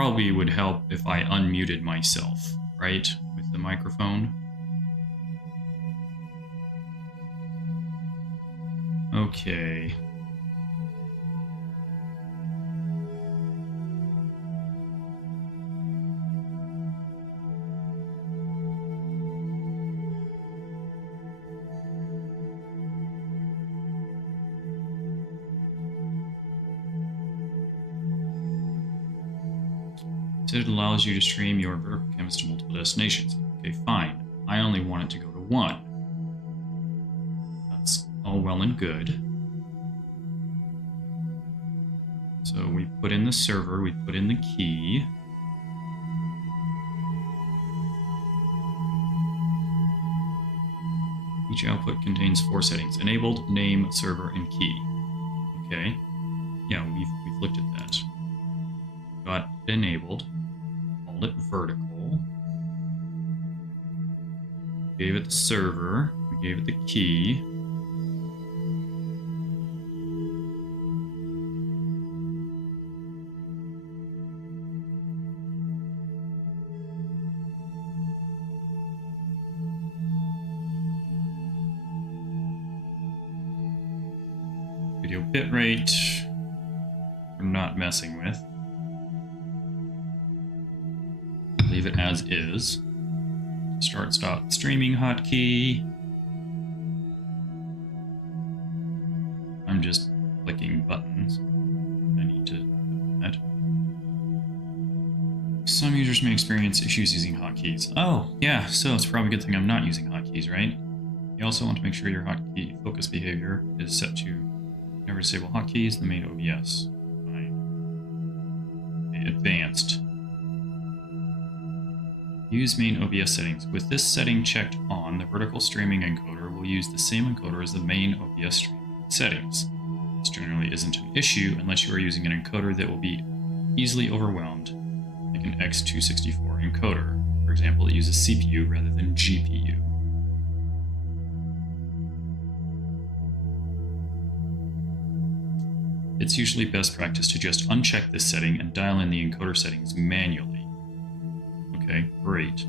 probably would help if I unmuted myself, right? With the microphone. Okay. It allows you to stream your vertical canvas to multiple destinations. Okay, fine. I only want it to go to one. That's all well and good. So we put in the server, we put in the key. Each output contains 4 settings: enabled, name, server, and key. Okay. Yeah, we've looked at that. Got it enabled. Called it vertical. Gave it the server. We gave it the key. Video bitrate, we're not messing with. Leave it as is. Start stop streaming hotkey. I'm just clicking buttons. I need to do that. Some users may experience issues using hotkeys. Oh, yeah, so it's probably a good thing I'm not using hotkeys, right? You also want to make sure your hotkey focus behavior is set to never disable hotkeys, the main OBS. Fine. Okay, advanced. Use main OBS settings. With this setting checked on, the vertical streaming encoder will use the same encoder as the main OBS streaming settings. This generally isn't an issue unless you are using an encoder that will be easily overwhelmed, like an X264 encoder. For example, it uses CPU rather than GPU. It's usually best practice to just uncheck this setting and dial in the encoder settings manually. Okay, great.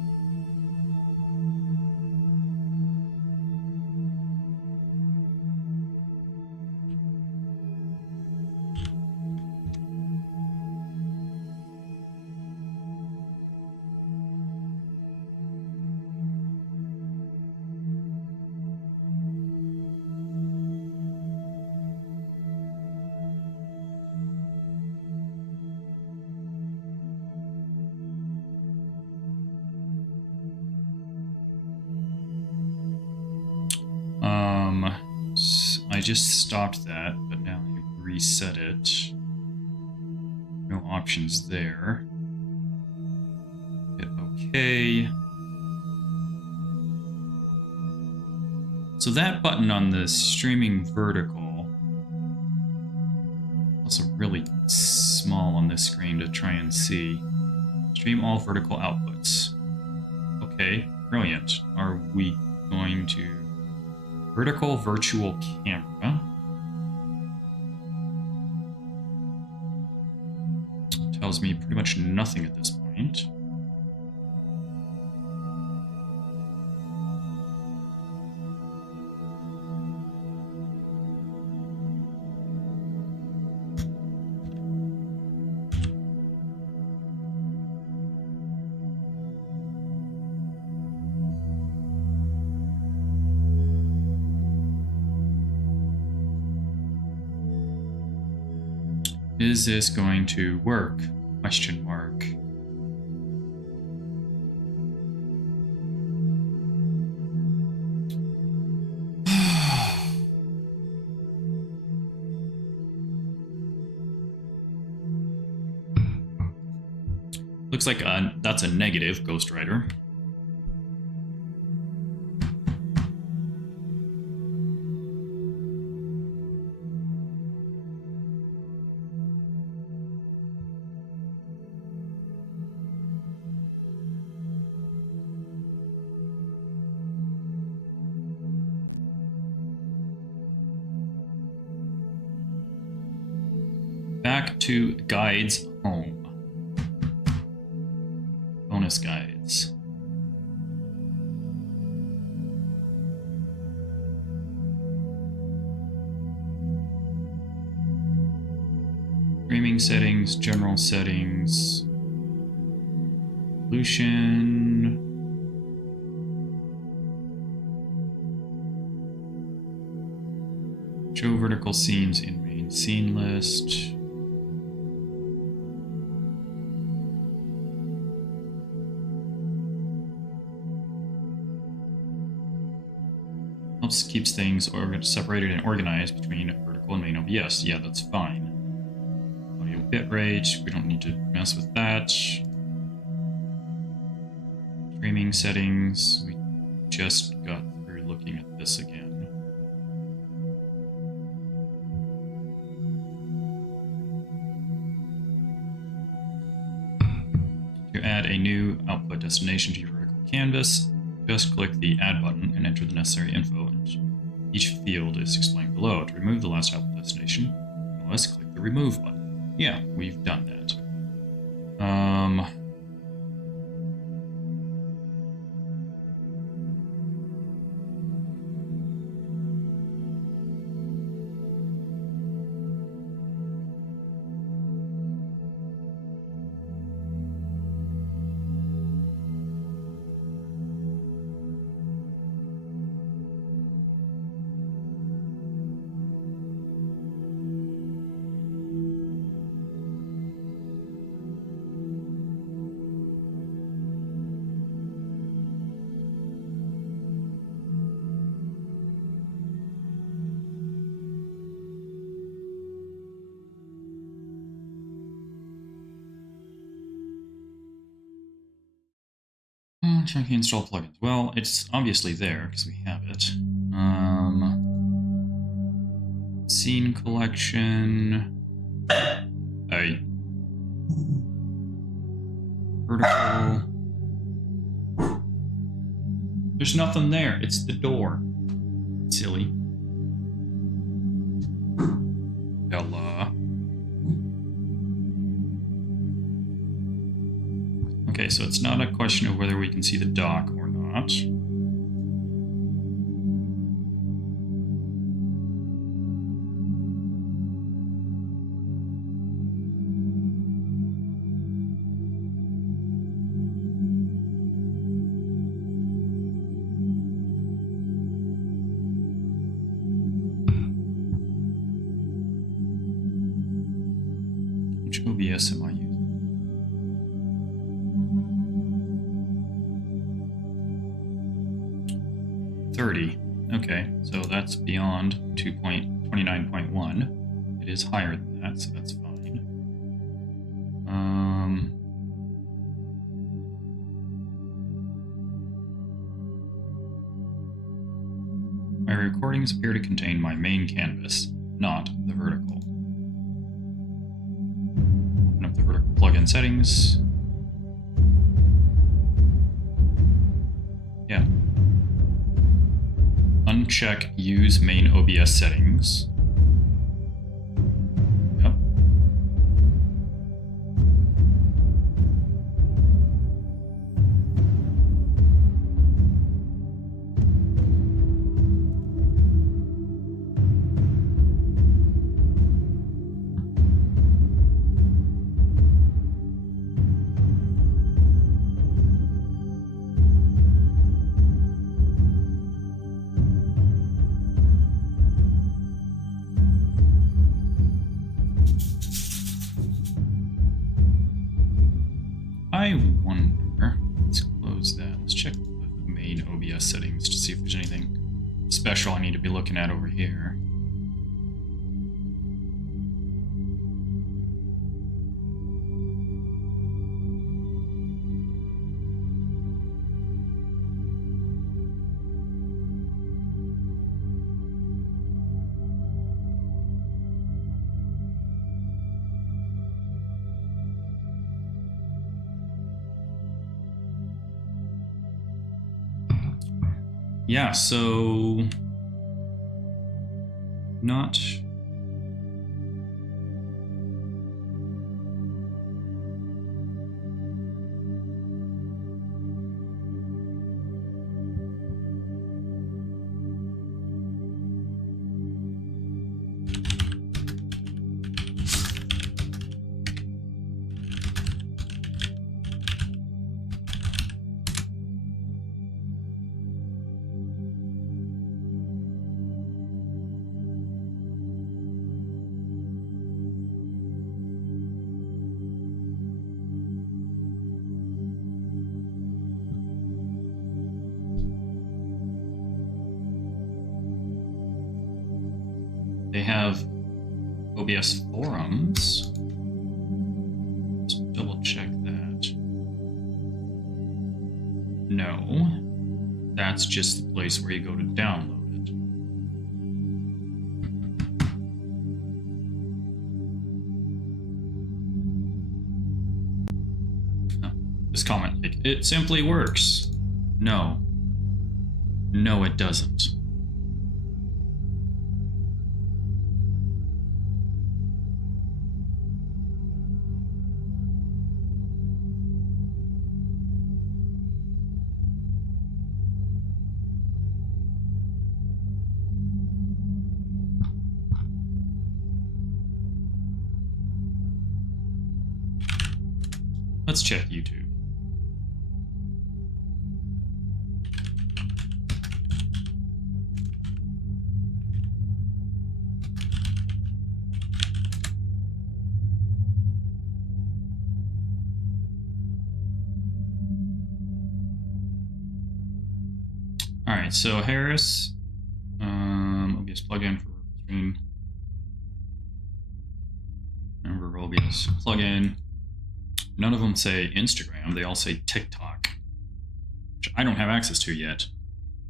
I just stopped that, but now I reset it. No options there. Hit OK. So that button on the streaming vertical, also really small on this screen to try and see. Stream all vertical outputs. Okay, brilliant. Are we going to vertical virtual camera? Tells me pretty much nothing at this point. Is this going to work? Question mark. Looks like that's a negative, Ghost Rider. Back to guides home. bonus guides. Streaming settings, general settings, resolution. Show vertical scenes in main scene list. Helps keeps things separated and organized between vertical and main OBS. Yeah, that's fine. Audio bitrate, we don't need to mess with that. Streaming settings, we just got through looking at this again. To add a new output destination to your vertical canvas, just click the Add button and enter the necessary info. Each field is explained below. To remove the last output destination, let's click the Remove button. Yeah, we've done that. Checking install plugins. Well, it's obviously there because we have it. Scene collection. A vertical. There's nothing there. It's the door. Silly. Bella. Okay, so it's not a question of whether we can see the dock or not. Which OBS am I using? 30. Okay, so that's beyond 2.29.1. It is higher than that, so that's fine. My recordings appear to contain my main canvas, not the vertical. Open up the vertical plugin settings. Yeah. Uncheck Use Main OBS Settings. Yep. I wonder, let's close that. Let's check the main OBS settings to see if there's anything special I need to be looking at over here. Yeah, so not They have OBS forums. Let's double check that. No, that's just the place where you go to download it. Oh, this comment, it simply works. No. No, it doesn't. Let's check YouTube. All right, so Harris, OBS plugin for stream. Remember OBS plugin. None of them say Instagram, they all say TikTok, which I don't have access to yet.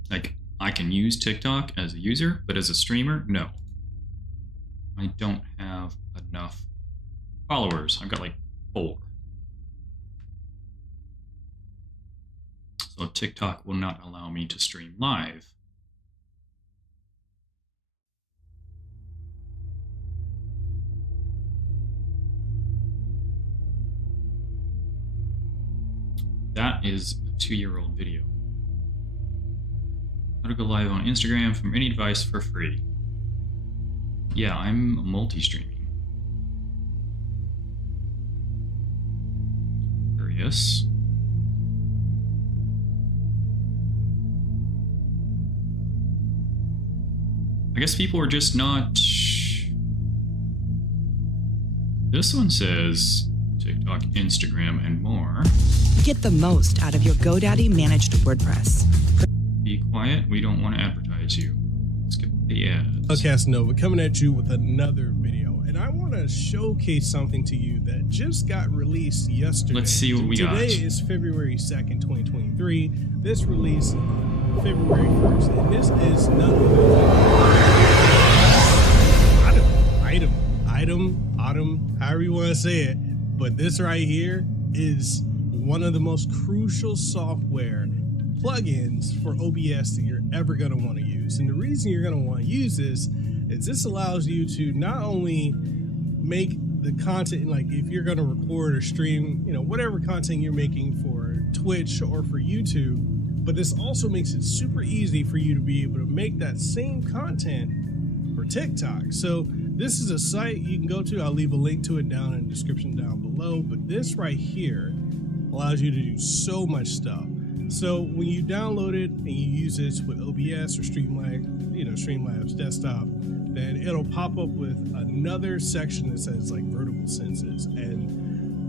Like, I can use TikTok as a user, but as a streamer, no. I don't have enough followers. I've got like 4. So TikTok will not allow me to stream live. That is a 2-year-old video. How to go live on Instagram from any device for free. Yeah, I'm multi-streaming. Curious. I guess people are just not... This one says TikTok, Instagram, and more. Get the most out of your GoDaddy managed WordPress. Be quiet. We don't want to advertise you. Skip the ads. Casanova coming at you with another video, and I want to showcase something to you that just got released yesterday. Let's see what we got. Today is February 2nd, 2023. This released February 1st, and this is none other than however you want to say it, but this right here is one of the most crucial software plugins for OBS that you're ever going to want to use. And the reason you're going to want to use this is this allows you to not only make the content, like if you're going to record or stream, you know, whatever content you're making for Twitch or for YouTube, but this also makes it super easy for you to be able to make that same content for TikTok. So this is a site you can go to. I'll leave a link to it down in the description down below, but this right here allows you to do so much stuff. So when you download it and you use this with OBS or Streamlabs desktop, then it'll pop up with another section that says like vertical senses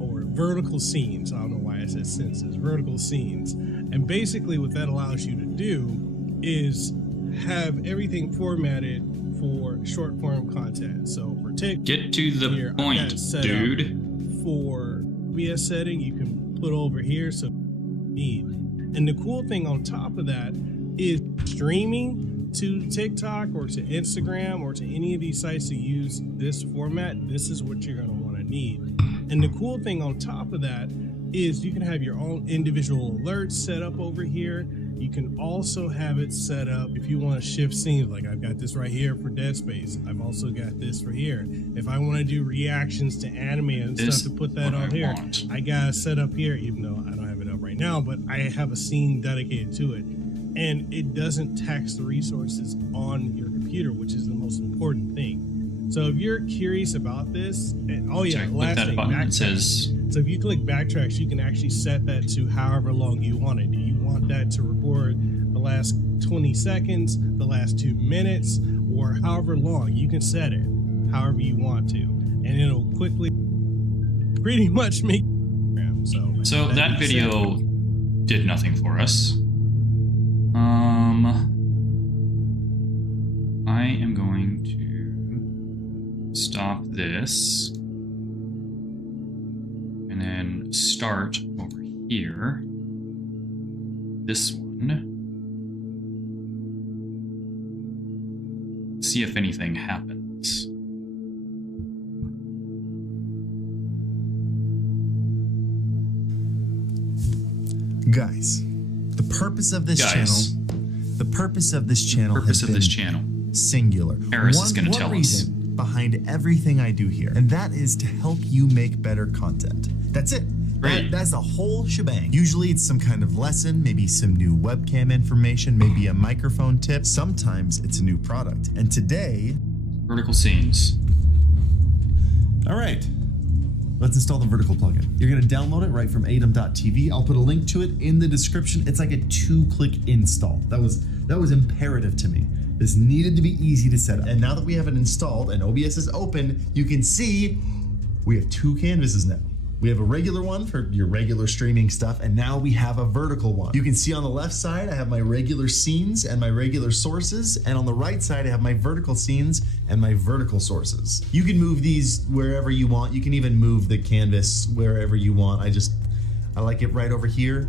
or vertical scenes. I don't know why I said senses, vertical scenes. And basically what that allows you to do is have everything formatted for short form content. So for TikTok, get to the point, dude. For OBS setting, you can put over here so need. And the cool thing on top of that is streaming to TikTok or to Instagram or to any of these sites that use this format. This is what you're going to want to need. And the cool thing on top of that is you can have your own individual alerts set up over here. You can also have it set up if you want to shift scenes. Like I've got this right here for Dead Space. I've also got this for here. If I want to do reactions to anime and stuff, to put that on here, I got it set up here, even though I don't have it up right now, but I have a scene dedicated to it. And it doesn't tax the resources on your computer, which is the most important thing. So if you're curious about this, and last thing, backtracks. So if you click backtracks, you can actually set that to however long you want it. Do you want that to record the last 20 seconds, the last 2 minutes, or however long? You can set it however you want to, and it'll quickly pretty much make. So that video did nothing for us. I am going to this. And then start over here. This one. See if anything happens. Guys, the purpose of this channel has been singular. Harris is going to tell us. Behind everything I do here, and that is to help you make better content. That's it. That's the whole shebang. Usually it's some kind of lesson, maybe some new webcam information, maybe a microphone tip. Sometimes it's a new product. And today, vertical scenes. All right, let's install the vertical plugin. You're gonna download it right from atom.tv. I'll put a link to it in the description. It's like a 2-click install. That was imperative to me. This needed to be easy to set up. And now that we have it installed and OBS is open, you can see we have 2 canvases now. We have a regular one for your regular streaming stuff, and now we have a vertical one. You can see on the left side, I have my regular scenes and my regular sources, and on the right side, I have my vertical scenes and my vertical sources. You can move these wherever you want. You can even move the canvas wherever you want. I like it right over here,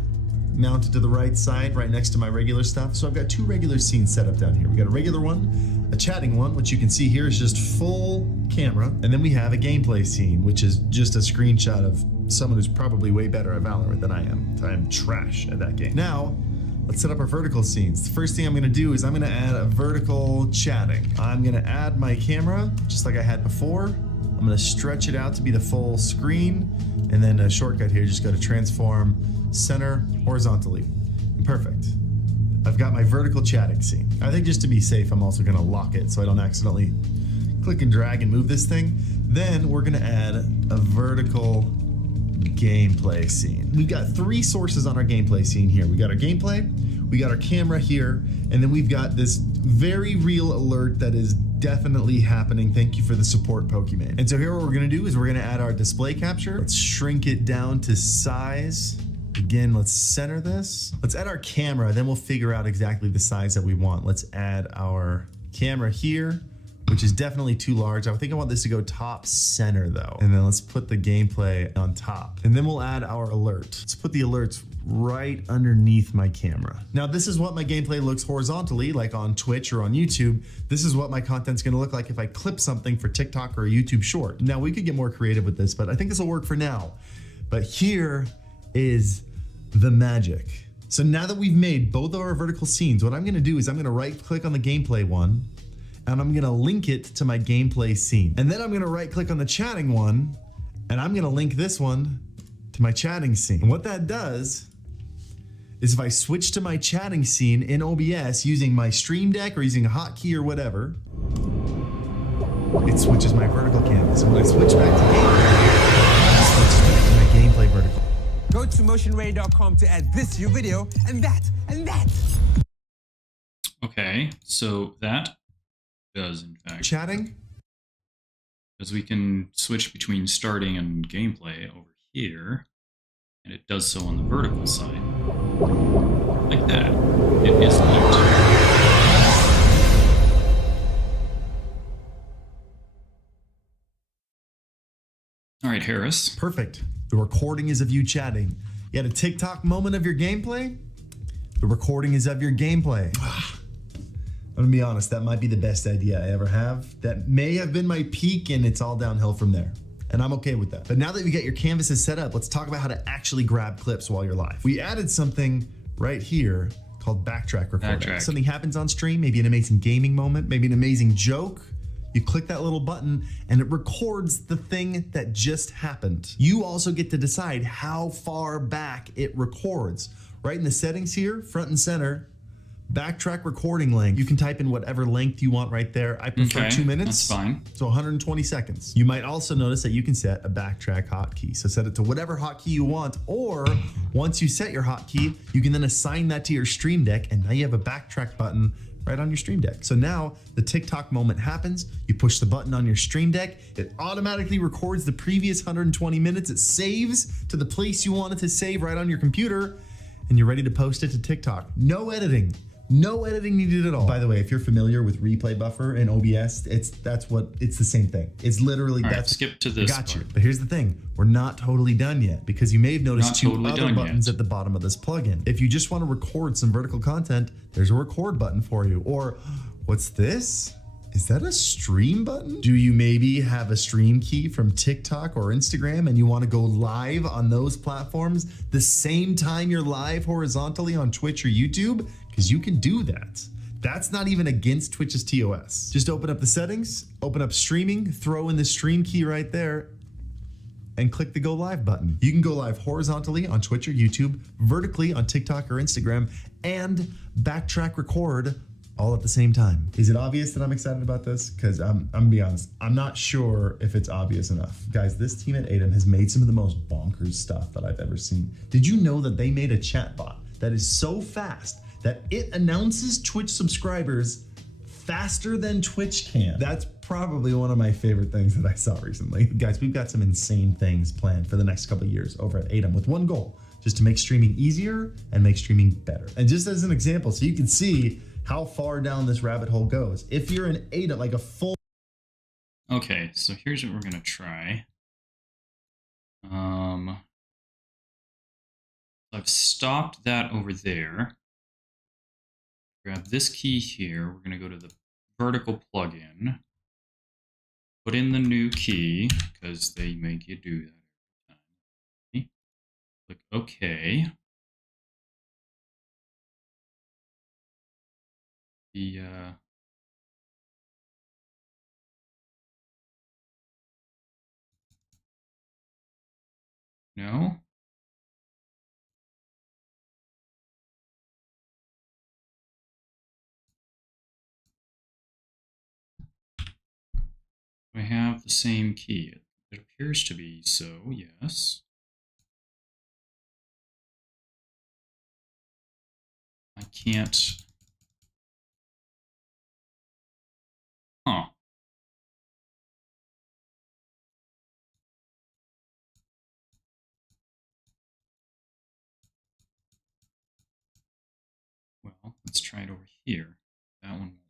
mounted to the right side, right next to my regular stuff. So I've got 2 regular scenes set up down here. We got a regular one, a chatting one, which you can see here is just full camera. And then we have a gameplay scene, which is just a screenshot of someone who's probably way better at Valorant than I am. I'm trash at that game. Now, let's set up our vertical scenes. The first thing I'm gonna do is I'm gonna add a vertical chatting. I'm gonna add my camera, just like I had before. I'm gonna stretch it out to be the full screen. And then a shortcut here, just go to transform center horizontally. Perfect. I've got my vertical chatting scene. I think just to be safe, I'm also gonna lock it so I don't accidentally click and drag and move this thing. Then we're gonna add a vertical gameplay scene. We've got 3 sources on our gameplay scene here. We got our gameplay, we got our camera here, and then we've got this very real alert that is definitely happening. Thank you for the support, Pokemon. And so here what we're gonna do is we're gonna add our display capture. Let's shrink it down to size. Again, let's center this. Let's add our camera, then we'll figure out exactly the size that we want. Let's add our camera here, which is definitely too large. I think I want this to go top center though. And then let's put the gameplay on top. And then we'll add our alert. Let's put the alerts right underneath my camera. Now this is what my gameplay looks horizontally, like on Twitch or on YouTube. This is what my content's gonna look like if I clip something for TikTok or a YouTube short. Now we could get more creative with this, but I think this will work for now. But here is the magic. So now that we've made both of our vertical scenes, what I'm gonna do is I'm gonna right click on the gameplay one and I'm gonna link it to my gameplay scene. And then I'm gonna right click on the chatting one and I'm gonna link this one to my chatting scene. And what that does is if I switch to my chatting scene in OBS using my Stream Deck or using a hotkey or whatever, it switches my vertical canvas. And when I switch back to gameplay, it switches back to my gameplay vertical. Go to motionready.com to add this to your video, and that, and that. Okay, so that does in fact chatting, because we can switch between starting and gameplay over here, and it does so on the vertical side, like that. It is neat. All right, Harris. Perfect. The recording is of you chatting. You had a TikTok moment of your gameplay? The recording is of your gameplay. I'm gonna be honest, that might be the best idea I ever have. That may have been my peak and it's all downhill from there. And I'm okay with that. But now that we get your canvases set up, let's talk about how to actually grab clips while you're live. We added something right here called backtrack recording. Backtrack. Something happens on stream, maybe an amazing gaming moment, maybe an amazing joke. You click that little button and it records the thing that just happened. You also get to decide how far back it records. Right in the settings here, front and center, backtrack recording length. You can type in whatever length you want right there. I prefer 2 minutes. That's fine. So 120 seconds. You might also notice that you can set a backtrack hotkey. So set it to whatever hotkey you want, or once you set your hotkey, you can then assign that to your Stream Deck, and now you have a backtrack button right on your Stream Deck. So now the TikTok moment happens, you push the button on your Stream Deck, it automatically records the previous 120 minutes, it saves to the place you want it to save right on your computer, and you're ready to post it to TikTok. No editing, No editing needed at all. By the way, if you're familiar with replay buffer in OBS, it's the same thing. It's literally All right, that's skip to this. Got you. But here's the thing: we're not totally done yet because you may have noticed two totally other done buttons yet. at the bottom of this plugin. If you just want to record some vertical content, there's a record button for you. Or what's this? Is that a stream button? Do you maybe have a stream key from TikTok or Instagram and you want to go live on those platforms the same time you're live horizontally on Twitch or YouTube? Because you can do that. That's not even against Twitch's TOS. Just open up the settings, open up streaming, throw in the stream key right there, and click the go live button. You can go live horizontally on Twitch or YouTube, vertically on TikTok or Instagram, and backtrack record all at the same time. Is it obvious that I'm excited about this? Because I'm gonna be honest, I'm not sure if it's obvious enough. Guys, this team at ADEM has made some of the most bonkers stuff that I've ever seen. Did you know that they made a chatbot that is so fast that it announces Twitch subscribers faster than Twitch can? That's probably one of my favorite things that I saw recently. Guys, we've got some insane things planned for the next couple of years over at ADEM with one goal, just to make streaming easier and make streaming better. And just as an example, so you can see how far down this rabbit hole goes. If you're an ADA, like a full... Okay, so here's what we're gonna try. I've stopped that over there. Grab this key here. We're gonna go to the vertical plugin. Put in the new key, because they make you do that every time. Click OK. No? I have the same key. It appears to be so, yes. I can't... Huh. Well, let's try it over here. That one won't work.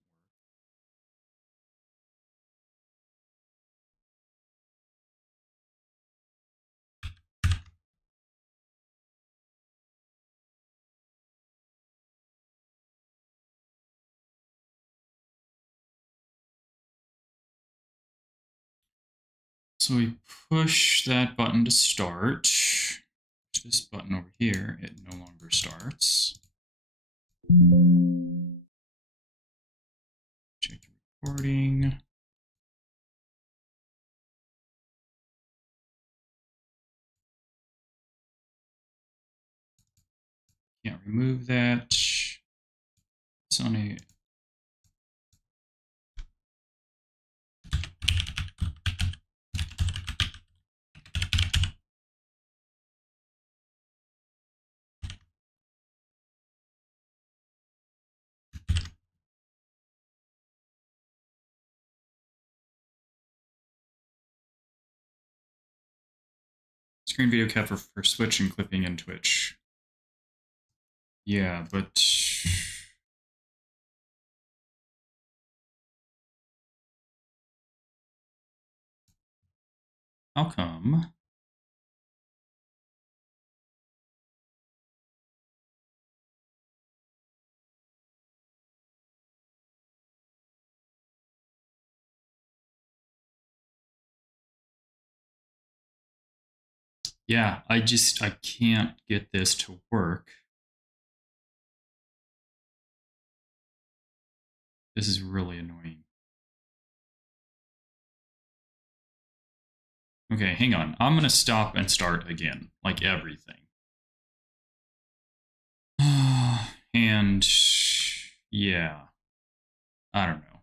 So we push that button to start. Push this button over here, it no longer starts. Check the recording. Can't remove that. It's on a... Screen video capture for Switch and clipping in Twitch. Yeah, but... How come? Yeah, I can't get this to work. This is really annoying. Okay, hang on. I'm gonna stop and start again, like everything. And yeah, I don't know.